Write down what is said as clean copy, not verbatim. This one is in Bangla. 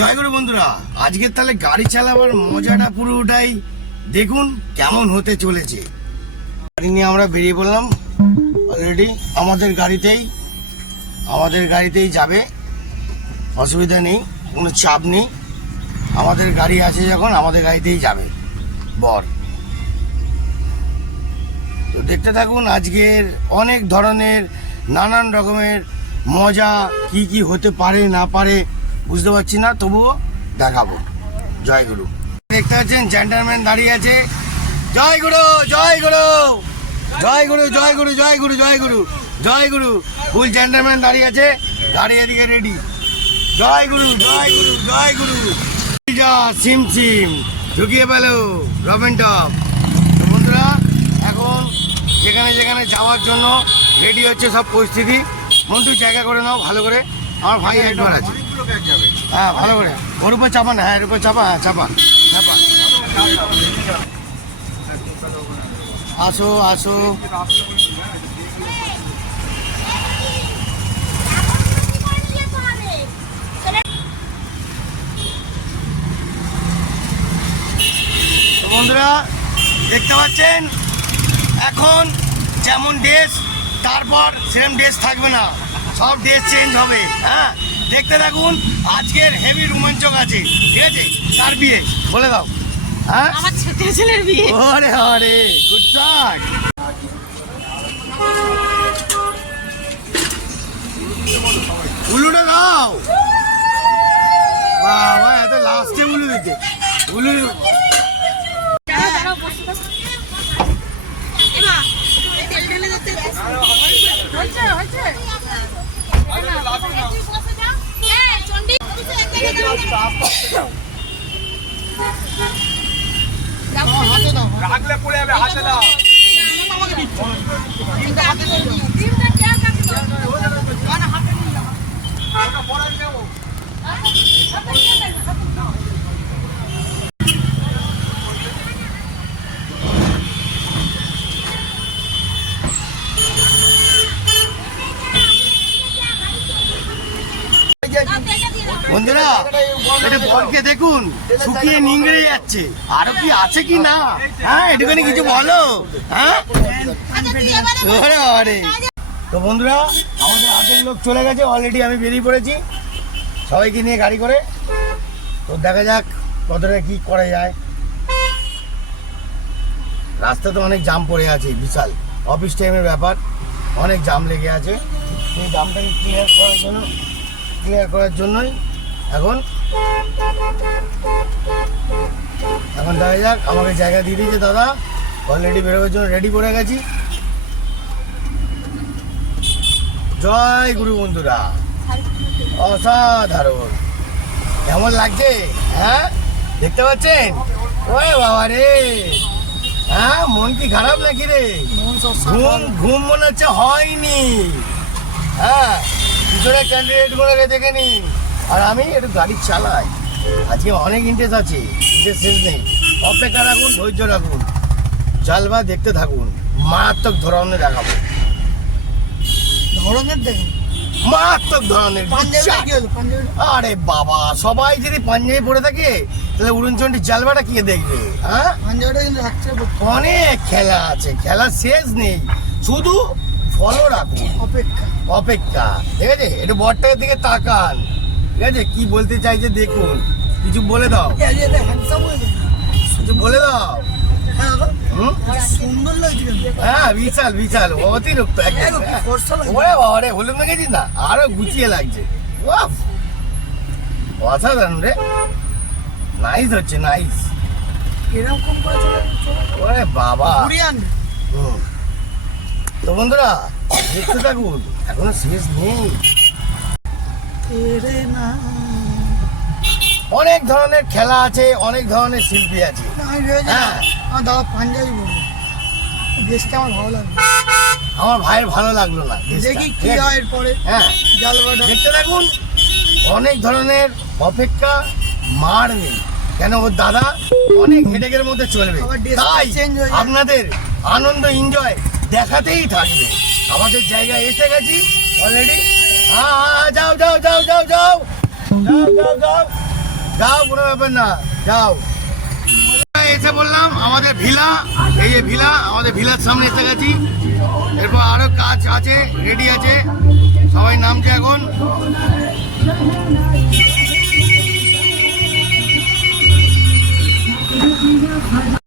জয়গুরু বন্ধুরা, আজকের তাহলে গাড়ি চালাবার মজাটা পুরোটাই দেখুন কেমন হতে চলেছে। গাড়ি নিয়ে আমরা বেরিয়ে পড়লাম অলরেডি। আমাদের গাড়িতেই যাবে, অসুবিধা নেই, কোনো চাপ নেই। আমাদের গাড়ি আছে যখন আমাদের গাড়িতেই যাবে বর। তো দেখতে থাকুন আজকের অনেক ধরনের নানান রকমের মজা কি কি হতে পারে না পারে বুঝতে পারছি না, তবুও দেখাবো। জয়গুরু দেখতে পাচ্ছেন, জেন্টলম্যান দাঁড়িয়ে আছে। জয়গুরু জয়গুরু জয়গুরু জয়গুরু জয়গুরু জয়গুরু জয়গুরু ফুল জেন্টলম্যান দাঁড়িয়ে আছে, গাড়ি এদিকে রেডি। জয়গুরু জয়গুরু জয়গুরু সিম সিম ঢুকিয়ে পেল রবেন টপ। বন্ধুরা এখন যেখানে যেখানে যাওয়ার জন্য রেডি হচ্ছে সব পরিস্থিতি। মন্টু জায়গা করে নাও ভালো করে, আমার ভাই একবার আছে। হ্যাঁ ভালো করে, ওর উপর চাপা না, হ্যাঁ এর উপর চাপা, হ্যাঁ চাপা চাপা। আসো আসো। বন্ধুরা দেখতে পাচ্ছেন এখন যেমন ড্রেস, তারপর সেরকম ড্রেস থাকবে না, সব ড্রেস চেঞ্জ হবে। হ্যাঁ দেখতে থাকুন, আজকের হেভি রোমাঞ্চক আছে। ঠিক আছে, কার বিয়ে বলে দাও? হ্যাঁ আমার ছোট ছেলের বিয়ে। ওরে ওরে গুড শট। উলুটা দাও বাবা, এত লাস্টে উলু দিতে উলু। রাখলে পড়ে যাবে, হাতে দাও। বন্ধুরা এটা বলকে দেখুন শুকিয়ে নিংড়ে যাচ্ছে, আরো কি আছে কি না? হ্যাঁ একটুখানি কিছু বলো। হ্যাঁ তো বন্ধুরা আমাদের আগের লোক চলে গেছে অলরেডি, আমি বেরিয়ে পড়েছি সবাইকে নিয়ে গাড়ি করে। তো দেখা যাক কতটা কি করা যায়। রাস্তা তো অনেক জাম পড়ে আছে, বিশাল অফিস টাইমের ব্যাপার, অনেক জাম লেগে আছে। সেই জামটাকে ক্লিয়ার করার জন্যই এখন দেখা যাক। আমাকে জায়গা দিয়ে দিয়েছে দাদা, অলরেডি বেরোবার জন্য রেডি করে গেছি। জয় গুরু বন্ধুরা, অসাধারণ কেমন লাগছে? হ্যাঁ দেখতে পাচ্ছেন? ওরে বাবা রে, হ্যাঁ মন কি খারাপ নাকি রে? ঘুম মনে হচ্ছে হয়নি। হ্যাঁ পিছনে ক্যান্ডিডেট গুলোকে দেখে নি, আর আমি একটু গাড়ি চালাই। আজকে অনেক ইন্টারেস্ট আছে, ইন্টারেস্ট শেষ নেই। অপেক্ষা রাখুন, ধৈর্য রাখুন, চালবা দেখতে থাকুন, মারাত্মক ধরনের দেখাবো। মারাত্মক ধরনের। আরে বাবা, সবাই যদি পাঞ্জাবি পরে থাকে তাহলে উড়নচন্ডী জালবাটা কে দেখবে? হ্যাঁ অনেক খেলা আছে, খেলা শেষ নেই, শুধু ফলো রাখুন, অপেক্ষা। ঠিক আছে, একটু বরটার দিকে তাকান। ঠিক আছে, কি বলতে চাইছে দেখুন, কিছু বলে দাও, কিছু বলে দাও। সুন্দর লাগছে। হ্যাঁ বিশাল বিশাল অতিরিক্ত ওরে বাবা রে, হলুদ মেখেছিস না, আরো গুছিয়ে লাগছে। অসাধারণ রে, নাইস হচ্ছে, নাইস। এরকম ওরে বাবা। তো বন্ধুরা দেখতে থাকুন, এখনো শেষ নেই। অনেক ধরনের খেলা আছে, অনেক ধরনের শিল্পী আছে। হ্যাঁ আমার দাদা পাঞ্জাবি বলবো, দেশটা আমার ভালো লাগবে। আমার ভাইয়ের ভালো লাগলো না, দেখি কি হয় এরপরে। হ্যাঁ জালবাটা দেখতে থাকুন, অনেক ধরনের অপেক্ষা, মার নেই। কেন ওর দাদা অনেক হেডেকের মধ্যে চলবে, তাই আপনাদের আনন্দ এনজয় দেখাতেই থাকবে। আমাদের জায়গায় এসে গেছি অলরেডি। হ্যাঁ যাও যাও যাও যাও যাও যাও যাও যাও যাও, কোনো ব্যাপার না, যাও। এসে বললাম আমাদের ভিলা, এই যে ভিলা, আমাদের ভিলার সামনে এসে গেছি। এরপর আরো কাজ আছে, রেডি আছে, সবাই নামছে এখন।